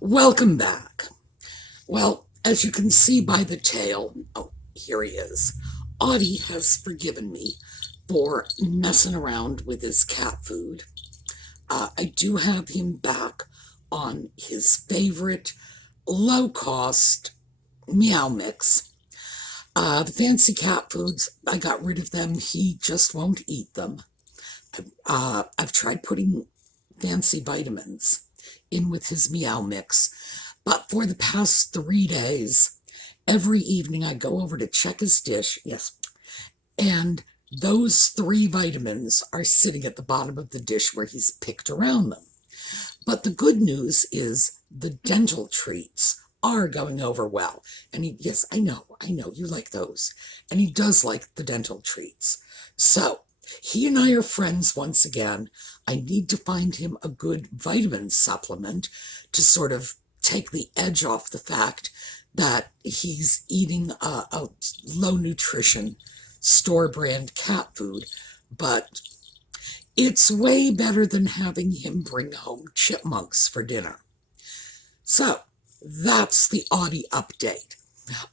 Welcome back. Well, as you can see by the tail, oh, here he is. Audie has forgiven me for messing around with his cat food. I do have him back on his favorite low-cost meow mix. The fancy cat foods, I got rid of them. He just won't eat them. I've tried putting fancy vitamins in with his meow mix, but for the past 3 days, every evening I go over to check his dish, yes, and those 3 vitamins are sitting at the bottom of the dish where he's picked around them. But the good news is the dental treats are going over well. And yes, I know, you like those. And he does like the dental treats. So he and I are friends once again. I need to find him a good vitamin supplement to sort of take the edge off the fact that he's eating a low nutrition store brand cat food, but it's way better than having him bring home chipmunks for dinner. So that's the Audie update.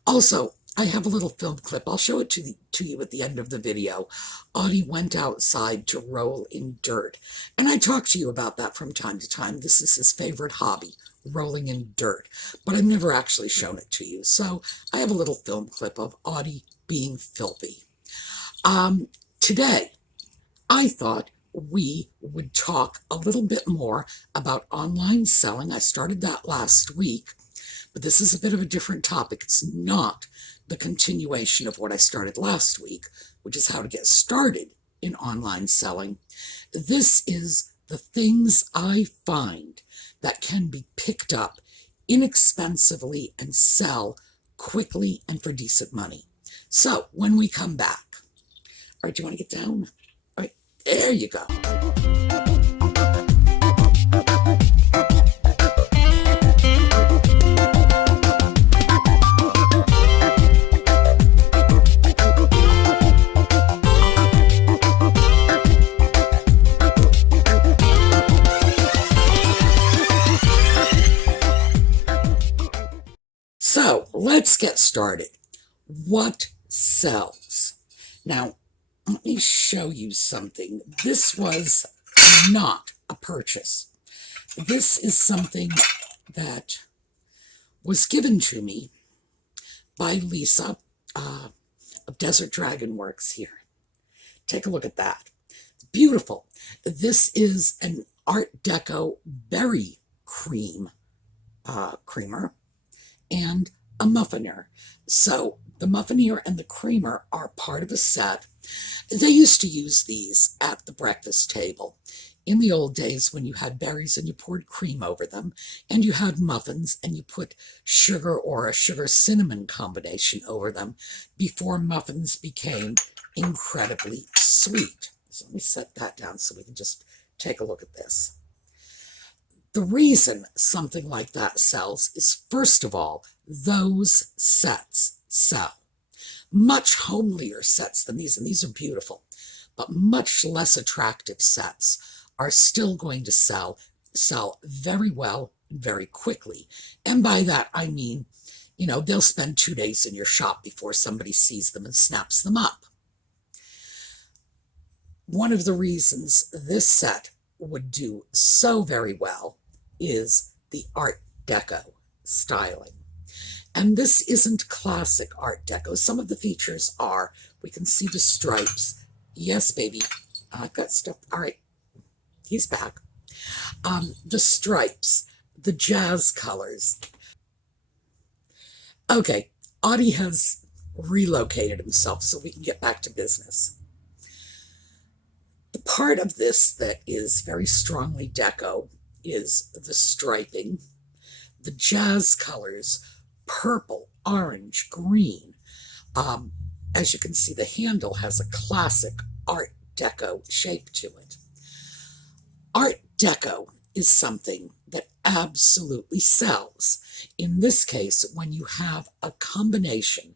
Also, I have a little film clip. I'll show it to you at the end of the video. Audie went outside to roll in dirt. And I talk to you about that from time to time. This is his favorite hobby, rolling in dirt. But I've never actually shown it to you. So I have a little film clip of Audie being filthy. Today, I thought we would talk a little bit more about online selling. I started that last week, but this is a bit of a different topic. It's not the continuation of what I started last week, which is how to get started in online selling. This is the things I find that can be picked up inexpensively and sell quickly and for decent money. So when we come back, all right, do you want to get down? All right, there you go. So let's get started. What sells? Now, let me show you something. This was not a purchase. This is something that was given to me by Lisa of Desert Dragon Works here. Take a look at that. It's beautiful. This is an Art Deco berry creamer and a muffiner. So the muffiner and the creamer are part of a set. They used to use these at the breakfast table in the old days when you had berries and you poured cream over them, and you had muffins and you put sugar or a sugar-cinnamon combination over them before muffins became incredibly sweet. So let me set that down so we can just take a look at this. The reason something like that sells is, first of all, those sets sell. Much homelier sets than these, and these are beautiful, but much less attractive sets are still going to sell very well and very quickly. And by that, I mean, they'll spend 2 days in your shop before somebody sees them and snaps them up. One of the reasons this set would do so very well is the Art Deco styling. And this isn't classic Art Deco. Some of the features are. We can see the stripes. Yes, baby. I've got stuff. All right. He's back. The stripes, the jazz colors. Okay. Audie has relocated himself so we can get back to business. The part of this that is very strongly deco is the striping, the jazz colors, purple, orange, green. As you can see, the handle has a classic Art Deco shape to it. Art Deco is something that absolutely sells. In this case, when you have a combination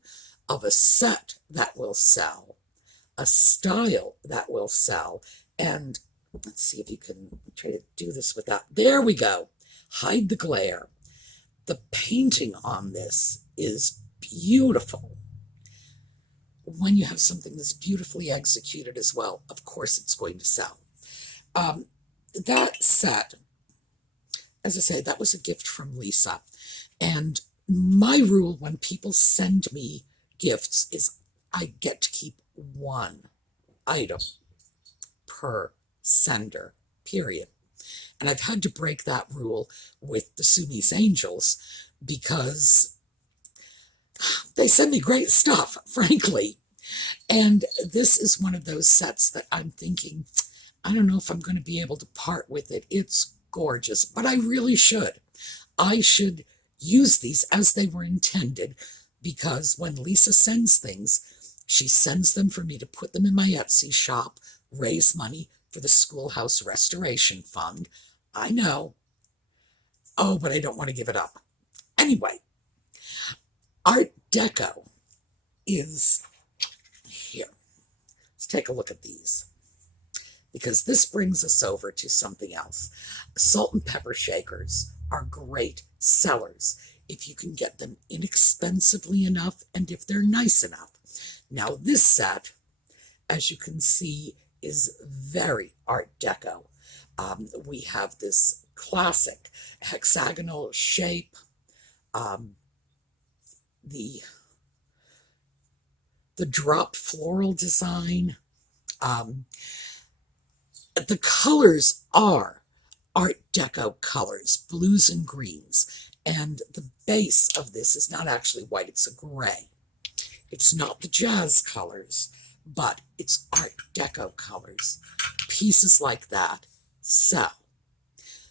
of a set that will sell, a style that will sell, and let's see if you can try to do this without, there we go, hide the glare. The painting on this is beautiful. When you have something that's beautifully executed as well, of course it's going to sell. That set, as I say, that was a gift from Lisa. And my rule when people send me gifts is I get to keep one item per sender, period. And I've had to break that rule with the SueMe's Angels because they send me great stuff, frankly. And this is one of those sets that I'm thinking, I don't know if I'm going to be able to part with it. It's gorgeous, but I really should. I should use these as they were intended, because when Lisa sends things, she sends them for me to put them in my Etsy shop, raise money for the Schoolhouse Restoration Fund. I know. Oh, but I don't want to give it up. Anyway, Art Deco is here. Let's take a look at these, because this brings us over to something else. Salt and pepper shakers are great sellers if you can get them inexpensively enough and if they're nice enough. Now this set, as you can see, is very Art Deco. We have this classic hexagonal shape, the drop floral design. The colors are Art Deco colors, blues and greens, and the base of this is not actually white, it's a gray. It's not the jazz colors, but it's Art Deco colors. Pieces like that sell.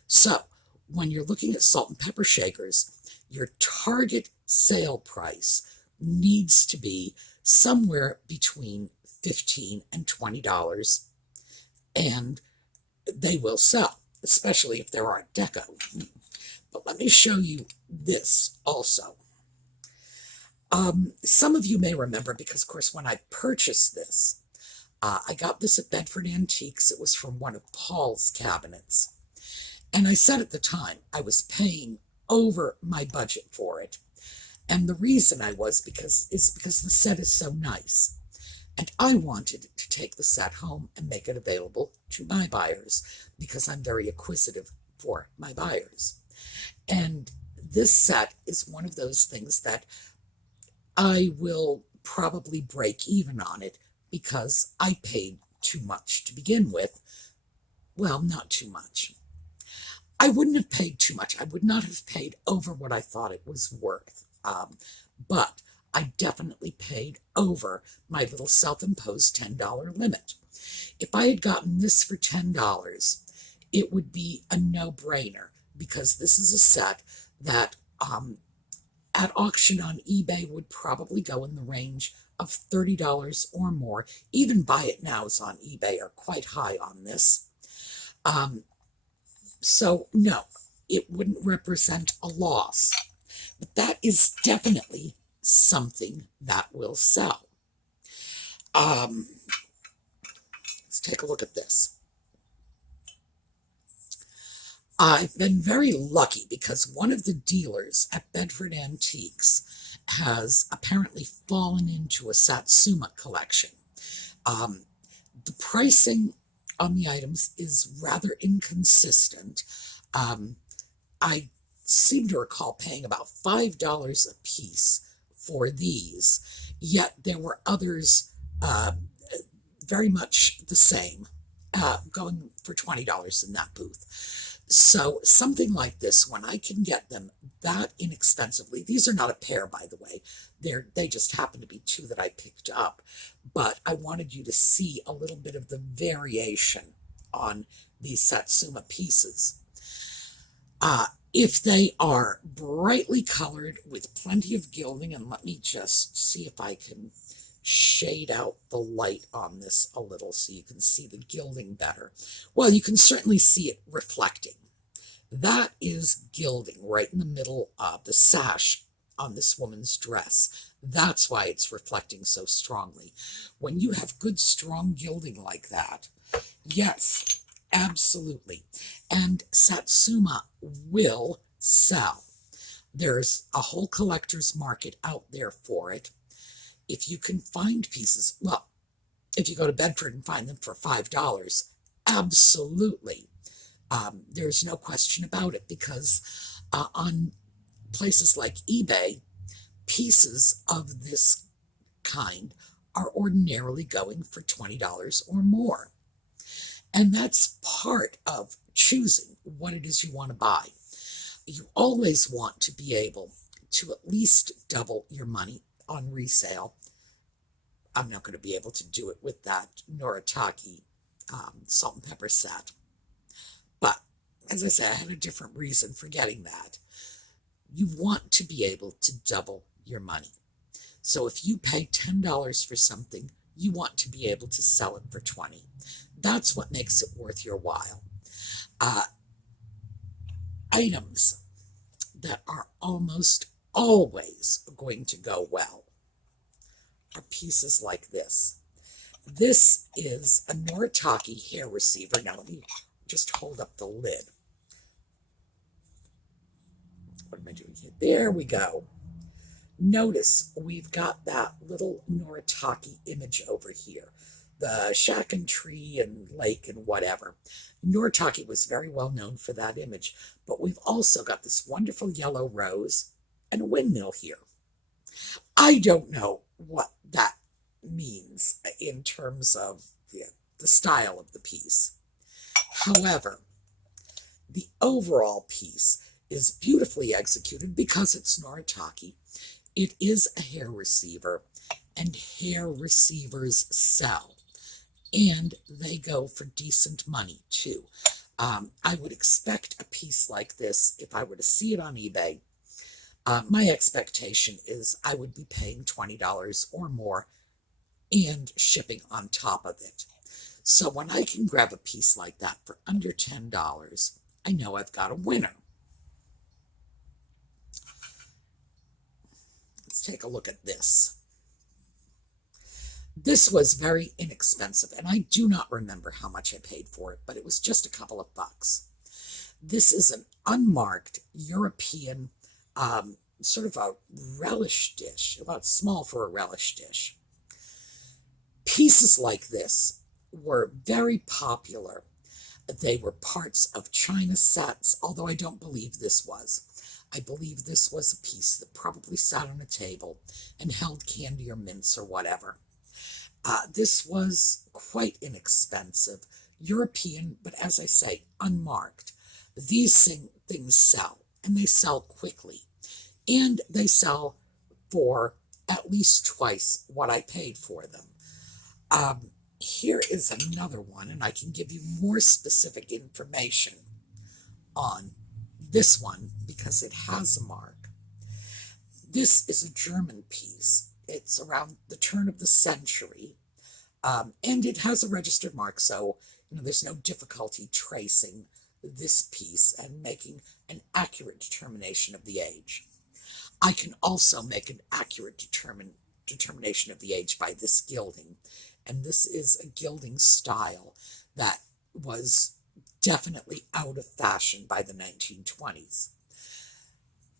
So when you're looking at salt and pepper shakers, your target sale price needs to be somewhere between $15 and $20, and they will sell, especially if they're Art Deco. But let me show you this also. Some of you may remember, because of course when I purchased this, I got this at Bedford Antiques. It was from one of Paul's cabinets. And I said at the time I was paying over my budget for it. And the reason I was because the set is so nice. And I wanted to take the set home and make it available to my buyers, because I'm very acquisitive for my buyers. And this set is one of those things that I will probably break even on it, because I paid too much to begin with. Well, not too much. I wouldn't have paid too much. I would not have paid over what I thought it was worth. But I definitely paid over my little self-imposed $10 limit. If I had gotten this for $10, it would be a no-brainer, because this is a set that at auction on eBay would probably go in the range of $30 or more. Even buy it nows on eBay are quite high on this. So no, it wouldn't represent a loss. But that is definitely something that will sell. Let's take a look at this. I've been very lucky, because one of the dealers at Bedford Antiques has apparently fallen into a Satsuma collection. The pricing on the items is rather inconsistent. I seem to recall paying about $5 a piece for these, yet there were others very much the same, going for $20 in that booth. So something like this, when I can get them that inexpensively, these are not a pair, by the way, they just happen to be two that I picked up, but I wanted you to see a little bit of the variation on these Satsuma pieces. If they are brightly colored with plenty of gilding, and let me just see if I can shade out the light on this a little so you can see the gilding better. Well, you can certainly see it reflecting. That is gilding right in the middle of the sash on this woman's dress. That's why it's reflecting so strongly. When you have good, strong gilding like that, yes, absolutely. And Satsuma will sell. There's a whole collector's market out there for it. If you can find pieces, well, if you go to Bedford and find them for $5, absolutely. There's no question about it, because on places like eBay, pieces of this kind are ordinarily going for $20 or more. And that's part of choosing what it is you want to buy. You always want to be able to at least double your money on resale. I'm not going to be able to do it with that noritaki salt and pepper set. But as I say, I had a different reason for getting that. You want to be able to double your money. So if you pay $10 for something, you want to be able to sell it for $20. That's what makes it worth your while. Items that are almost always going to go well are pieces like this. This is a noritaki hair receiver. Now let me just hold up the lid. What am I doing here? There we go. Notice we've got that little noritaki image over here. The shack and tree and lake and whatever. Noritaki was very well known for that image, but we've also got this wonderful yellow rose and a windmill here. I don't know what that means in terms of the style of the piece. However, the overall piece is beautifully executed because it's noritaki. It is a hair receiver, and hair receivers sell, and they go for decent money too. I would expect a piece like this, if I were to see it on eBay, my expectation is I would be paying $20 or more and shipping on top of it. So when I can grab a piece like that for under $10, I know I've got a winner. Let's take a look at this. This was very inexpensive, and I do not remember how much I paid for it, but it was just a couple of bucks. This is an unmarked European sort of a relish dish, about small for a relish dish. Pieces like this were very popular. They were parts of China sets, although I don't believe this was. I believe this was a piece that probably sat on a table and held candy or mints or whatever. This was quite inexpensive, European, but as I say, unmarked. These things sell, and they sell quickly, and they sell for at least twice what I paid for them. Here is another one, and I can give you more specific information on this one because it has a mark. This is a German piece. It's around the turn of the century, and it has a registered mark, so there's no difficulty tracing this piece and making an accurate determination of the age. I can also make an accurate determination of the age by this gilding, and this is a gilding style that was definitely out of fashion by the 1920s.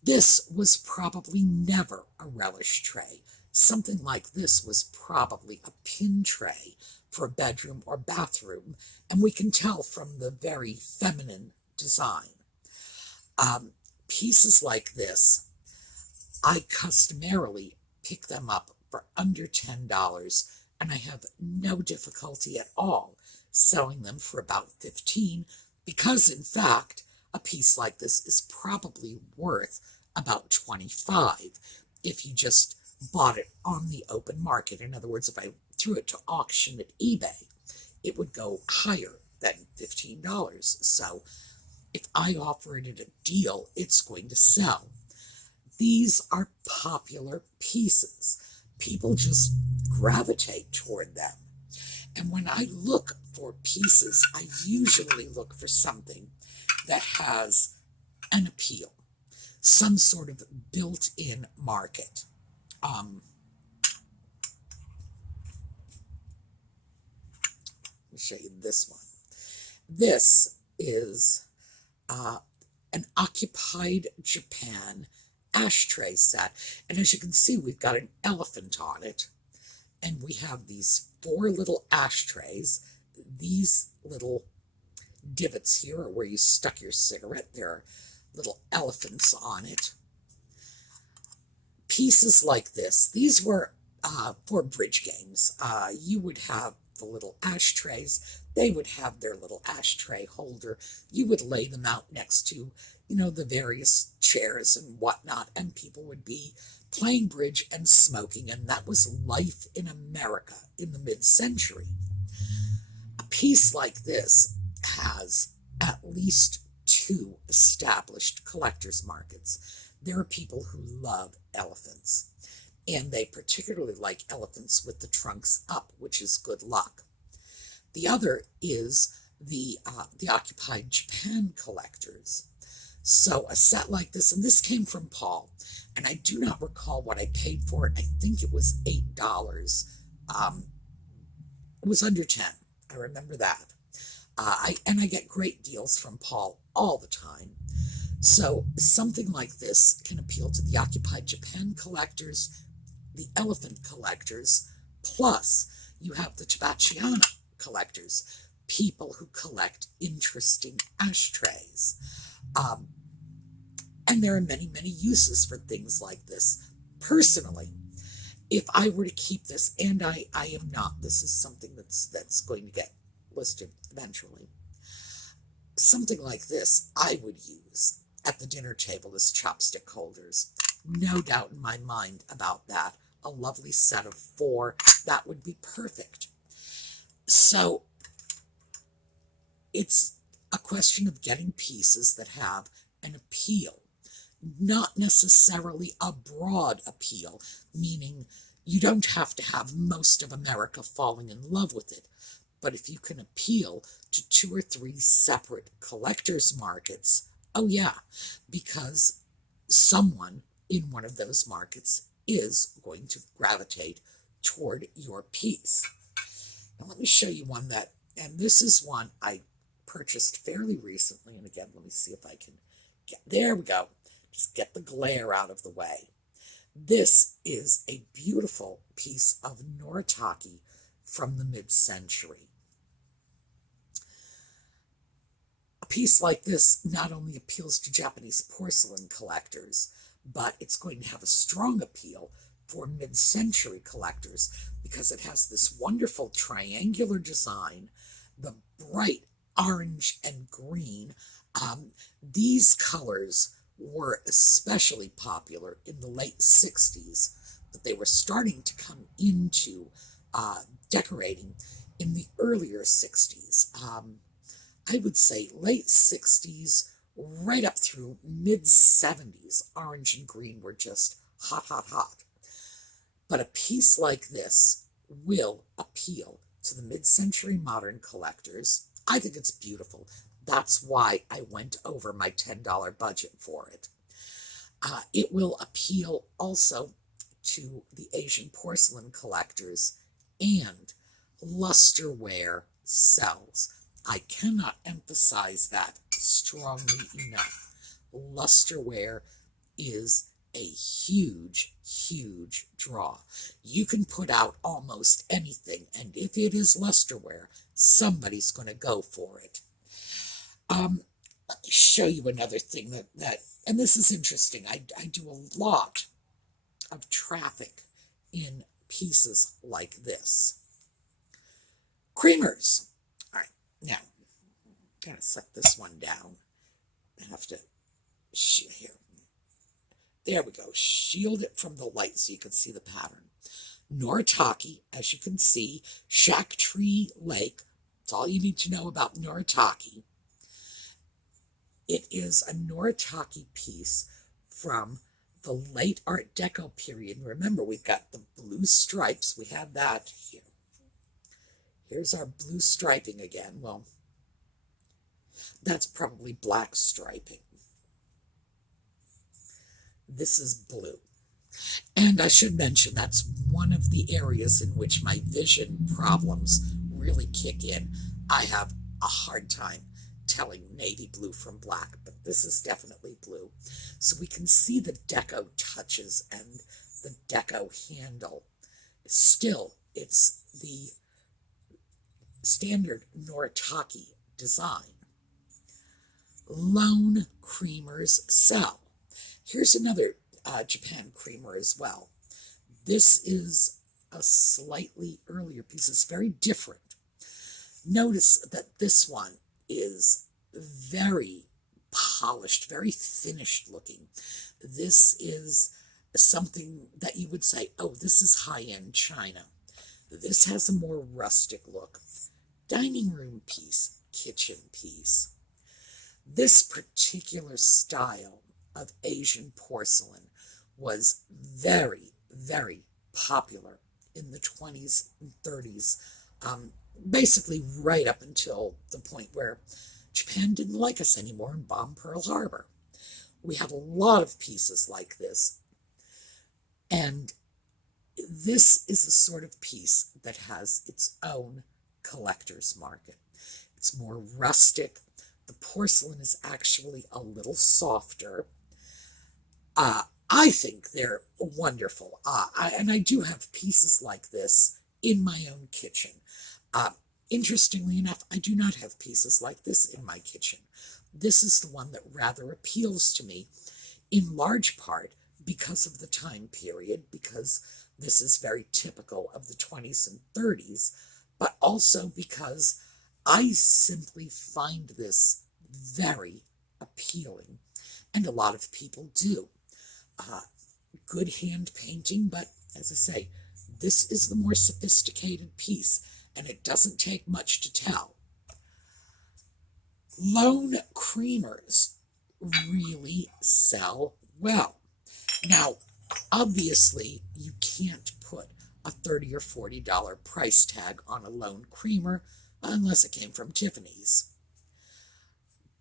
This was probably never a relish tray. Something like this was probably a pin tray for a bedroom or bathroom, and we can tell from the very feminine design. Pieces like this, I customarily pick them up for under $10, and I have no difficulty at all selling them for about $15, because in fact, a piece like this is probably worth about $25 if you just bought it on the open market. In other words, if I threw it to auction at eBay, it would go higher than $15. So if I offer it at a deal, it's going to sell. These are popular pieces. People just gravitate toward them. And when I look for pieces, I usually look for something that has an appeal, some sort of built-in market. Let me show you this one. This is an occupied Japan ashtray set. And as you can see, we've got an elephant on it. And we have these 4 little ashtrays. These little divots here are where you stuck your cigarette. There are little elephants on it. Pieces like this, these were for bridge games. You would have the little ashtrays. They would have their little ashtray holder. You would lay them out next to, the various chairs and whatnot, and people would be playing bridge and smoking, and that was life in America in the mid-century. A piece like this has at least 2 established collectors markets. There are people who love elephants, and they particularly like elephants with the trunks up, which is good luck. The other is the occupied Japan collectors. So a set like this, and this came from Paul, and I do not recall what I paid for it. I think it was $8. It was under 10. I remember that. I get great deals from Paul all the time. So something like this can appeal to the occupied Japan collectors, the elephant collectors, plus you have the Tabacciana collectors, people who collect interesting ashtrays. And there are many, many uses for things like this. Personally, if I were to keep this, and I am not, this is something that's going to get listed eventually. Something like this I would use at the dinner table as chopstick holders. No doubt in my mind about that. A lovely set of 4, that would be perfect. So it's a question of getting pieces that have an appeal, not necessarily a broad appeal, meaning you don't have to have most of America falling in love with it. But if you can appeal to 2 or 3 separate collectors markets, oh yeah, because someone in one of those markets is going to gravitate toward your piece. Now let me show you one and this is one I purchased fairly recently, and again, let me see if I can there we go. Just get the glare out of the way. This is a beautiful piece of noritaki from the mid-century. A piece like this not only appeals to Japanese porcelain collectors, but it's going to have a strong appeal for mid-century collectors because it has this wonderful triangular design, the bright orange and green. These colors were especially popular in the late 60s, but they were starting to come into decorating in the earlier 60s. I would say late 60s, right up through mid-70s, orange and green were just hot, hot, hot. But a piece like this will appeal to the mid-century modern collectors. I think it's beautiful. That's why I went over my $10 budget for it. It will appeal also to the Asian porcelain collectors, and lusterware sells. I cannot emphasize that strongly enough. Lusterware is a huge, huge draw. You can put out almost anything, and if it is lusterware, somebody's going to go for it. Let me show you another thing that and this is interesting. I do a lot of traffic in pieces like this. Creamers. All right, now, I'm going to set this one down. I have to, here. There we go. Shield it from the light so you can see the pattern. Noritaki, as you can see, Shack Tree Lake. That's all you need to know about Noritaki. It is a noritaki piece from the late Art Deco period. Remember, we've got the blue stripes. We have that here. Here's our blue striping again. Well, that's probably black striping. This is blue. And I should mention that's one of the areas in which my vision problems really kick in. I have a hard time telling navy blue from black, but this is definitely blue. So we can see the deco touches and the deco handle. Still, it's the standard noritaki design. Lone creamers sell. Here's another Japan creamer as well. This is a slightly earlier piece. It's very different. Notice that this one is very polished, very finished looking. This is something that you would say, oh, this is high-end china. This has a more rustic look. Dining room piece, kitchen piece. This particular style of Asian porcelain was very, very popular in the 20s and 30s, basically right up until the point where Japan didn't like us anymore and bombed Pearl Harbor. We have a lot of pieces like this, and this is the sort of piece that has its own collector's market. It's more rustic. The porcelain is actually a little softer. I think they're wonderful. And I do have pieces like this in my own kitchen. Interestingly enough, I do not have pieces like this in my kitchen. This is the one that rather appeals to me, in large part because of the time period, because this is very typical of the 20s and 30s, but also because I simply find this very appealing, and a lot of people do. Good hand painting, but as I say, this is the more sophisticated piece, and it doesn't take much to tell. Lone creamers really sell well. Now, obviously, you can't put a $30 or $40 price tag on a lone creamer unless it came from Tiffany's.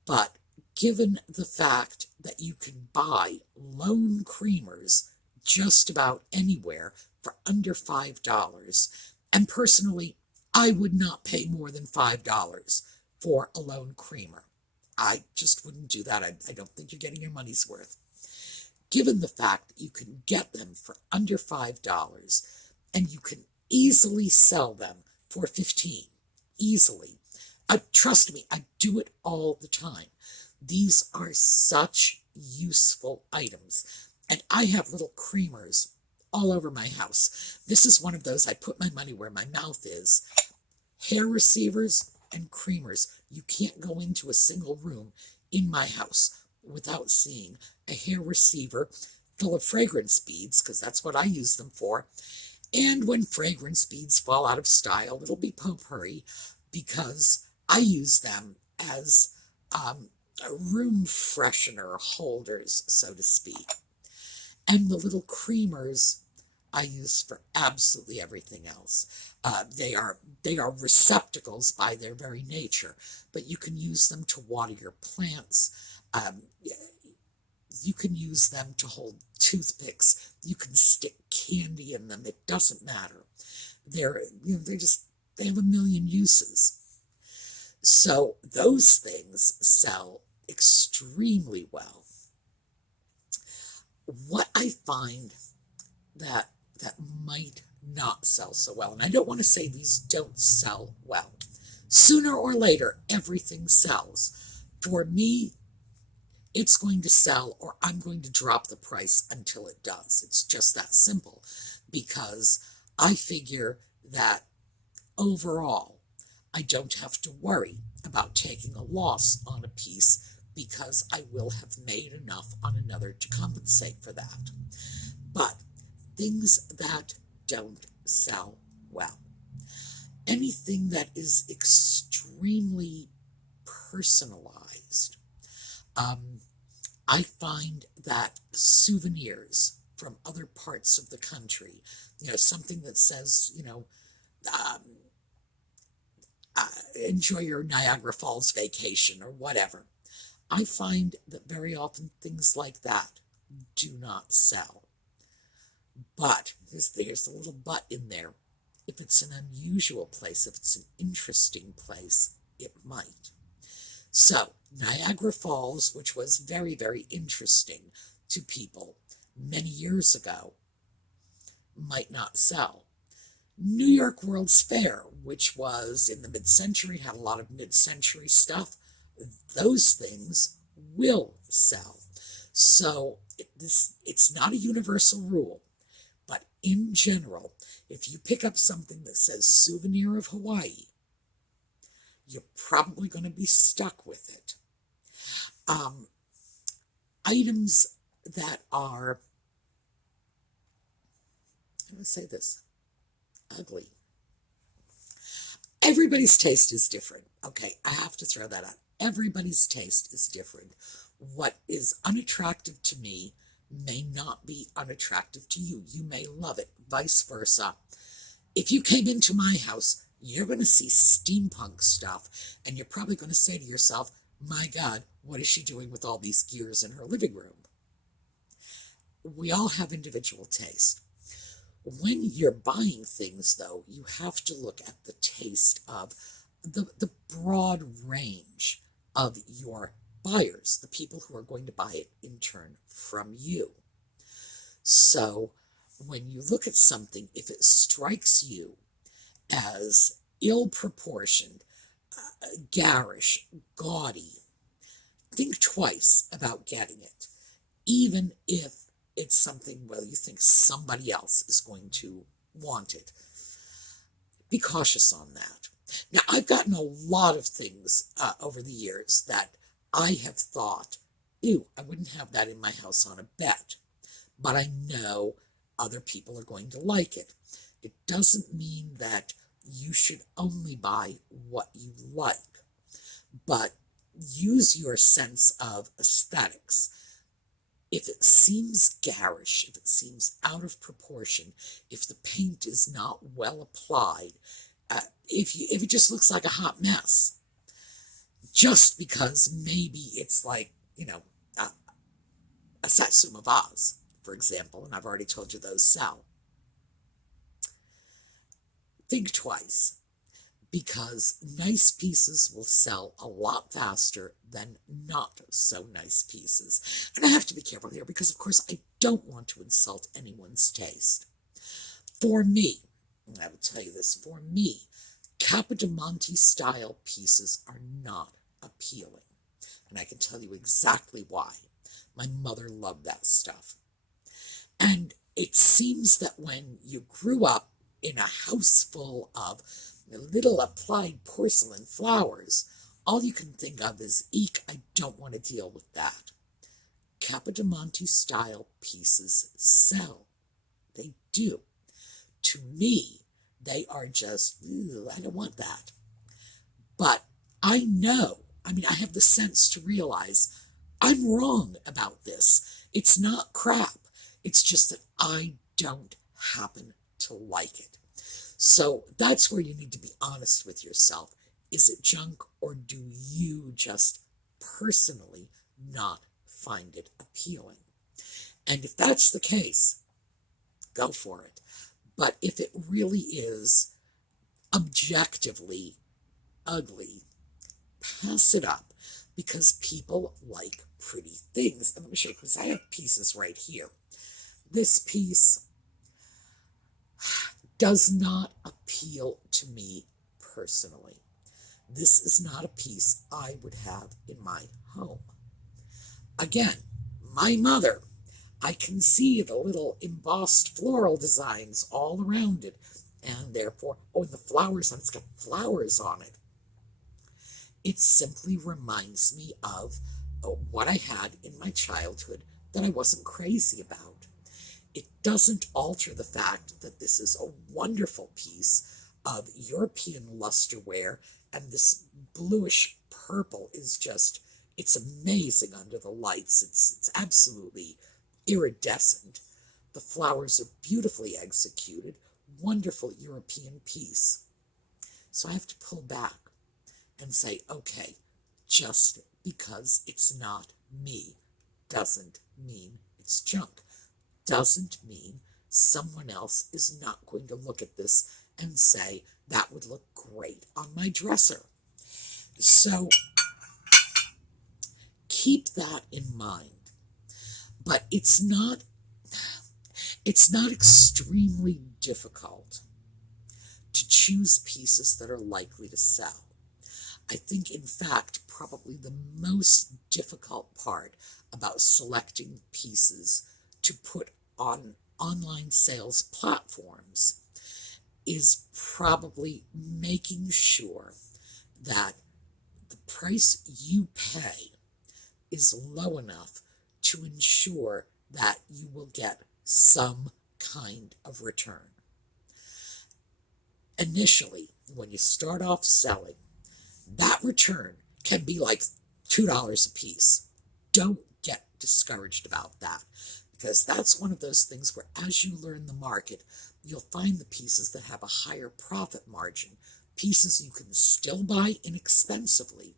But given the fact that you can buy lone creamers just about anywhere for under $5, and personally, I would not pay more than $5 for a lone creamer. I just wouldn't do that. I don't think you're getting your money's worth. Given the fact that you can get them for under $5 and you can easily sell them for $15, easily. Trust me, I do it all the time. These are such useful items. And I have little creamers all over my house. This is one of those, I put my money where my mouth is. Hair receivers and creamers. You can't go into a single room in my house without seeing a hair receiver full of fragrance beads, because that's what I use them for. And when fragrance beads fall out of style, it'll be potpourri, because I use them as room freshener holders, so to speak. And the little creamers I use for absolutely everything else. They are receptacles by their very nature, but you can use them to water your plants. You can use them to hold toothpicks. You can stick candy in them. It doesn't matter. They have a million uses. So those things sell extremely well. What I find that might not sell so well, and I don't want to say these don't sell well. Sooner or later, everything sells. For me, it's going to sell, or I'm going to drop the price until it does. It's just that simple, because I figure that overall, I don't have to worry about taking a loss on a piece, because I will have made enough on another to compensate for that. But things that don't sell well, anything that is extremely personalized, I find that souvenirs from other parts of the country, something that says, enjoy your Niagara Falls vacation or whatever. I find that very often things like that do not sell. But there's a little but in there. If it's an unusual place, if it's an interesting place, it might. So Niagara Falls, which was very, very interesting, to people many years ago might not sell. New York World's Fair, which was in the mid-century, had a lot of mid-century stuff. Those things will sell. So it's not a universal rule, but in general, if you pick up something that says souvenir of Hawaii, you're probably going to be stuck with it. Items that are, I'm going to say this, ugly. Everybody's taste is different. Okay, I have to throw that out. Everybody's taste is different. What is unattractive to me may not be unattractive to you. You may love it, vice versa. If you came into my house, you're going to see steampunk stuff, and you're probably going to say to yourself, my God, what is she doing with all these gears in her living room? We all have individual taste. When you're buying things, though, you have to look at the taste of the broad range of your buyers, the people who are going to buy it in turn from you. So when you look at something, if it strikes you as ill-proportioned, garish, gaudy, think twice about getting it, even if it's something, well, you think somebody else is going to want it. Be cautious on that. Now, I've gotten a lot of things over the years that I have thought, ew, I wouldn't have that in my house on a bet, but I know other people are going to like it. It doesn't mean that you should only buy what you like, but use your sense of aesthetics. If it seems garish, if it seems out of proportion, if the paint is not well applied, if it just looks like a hot mess, just because maybe it's like, a Satsuma vase, for example, and I've already told you those sell. Think twice, because nice pieces will sell a lot faster than not so nice pieces. And I have to be careful here because, of course, I don't want to insult anyone's taste. For me, and I will tell you this, for me, Capodimonte style pieces are not appealing. And I can tell you exactly why. My mother loved that stuff. And it seems that when you grew up in a house full of little applied porcelain flowers, all you can think of is, eek, I don't want to deal with that. Capodimonte style pieces sell. They do. To me, they are just, I don't want that. But I know, I have the sense to realize I'm wrong about this. It's not crap. It's just that I don't happen to like it. So that's where you need to be honest with yourself. Is it junk, or do you just personally not find it appealing? And if that's the case, go for it. But if it really is objectively ugly, pass it up, because people like pretty things. And let me show you, because I have pieces right here. This piece does not appeal to me personally. This is not a piece I would have in my home. Again, my mother, I can see the little embossed floral designs all around it, and therefore, and the flowers on it's got flowers on it. It simply reminds me of what I had in my childhood that I wasn't crazy about. It doesn't alter the fact that this is a wonderful piece of European lusterware, and this bluish purple is just, it's amazing under the lights. It's absolutely iridescent. The flowers are beautifully executed, wonderful European piece. So I have to pull back and say, okay, just because it's not me doesn't mean it's junk. Doesn't mean someone else is not going to look at this and say, that would look great on my dresser. So keep that in mind. But it's not extremely difficult to choose pieces that are likely to sell. I think, in fact, probably the most difficult part about selecting pieces to put on online sales platforms is probably making sure that the price you pay is low enough to ensure that you will get some kind of return. Initially, when you start off selling, that return can be like $2 a piece. Don't get discouraged about that, because that's one of those things where, as you learn the market, you'll find the pieces that have a higher profit margin, pieces you can still buy inexpensively,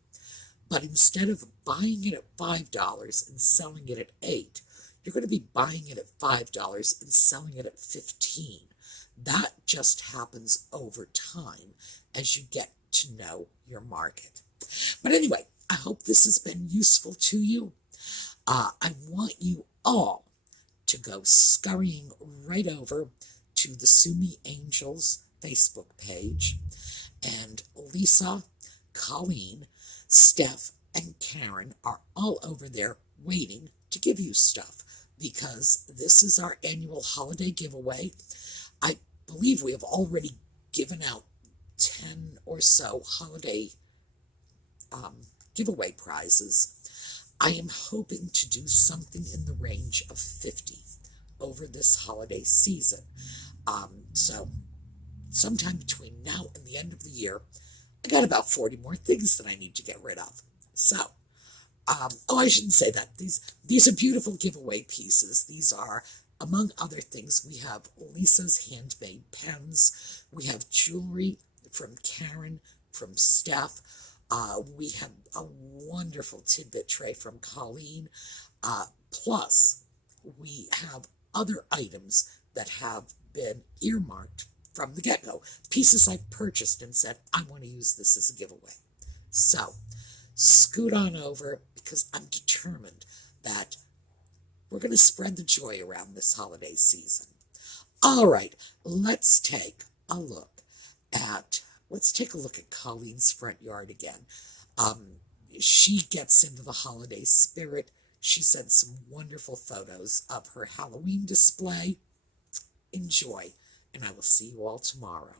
but instead of buying it at $5 and selling it at $8, you're going to be buying it at $5 and selling it at $15. That just happens over time as you get to know your market. But anyway, I hope this has been useful to you. I want you all to go scurrying right over to the SueMe Angels Facebook page, and Lisa, Colleen, Steph, and Karen are all over there waiting to give you stuff, because this is our annual holiday giveaway. I believe we have already given out 10 or so holiday giveaway prizes. I am hoping to do something in the range of 50 over this holiday season. So sometime between now and the end of the year, I got about 40 more things that I need to get rid of. So, I shouldn't say that. These are beautiful giveaway pieces. These are, among other things, we have Lisa's handmade pens. We have jewelry from Karen, from Steph. We have a wonderful tidbit tray from Colleen. Plus, we have other items that have been earmarked from the get-go. Pieces I've purchased and said, I want to use this as a giveaway. So, scoot on over, because I'm determined that we're going to spread the joy around this holiday season. All right, let's take a look at Colleen's front yard again. She gets into the holiday spirit. She sent some wonderful photos of her Halloween display. Enjoy, and I will see you all tomorrow.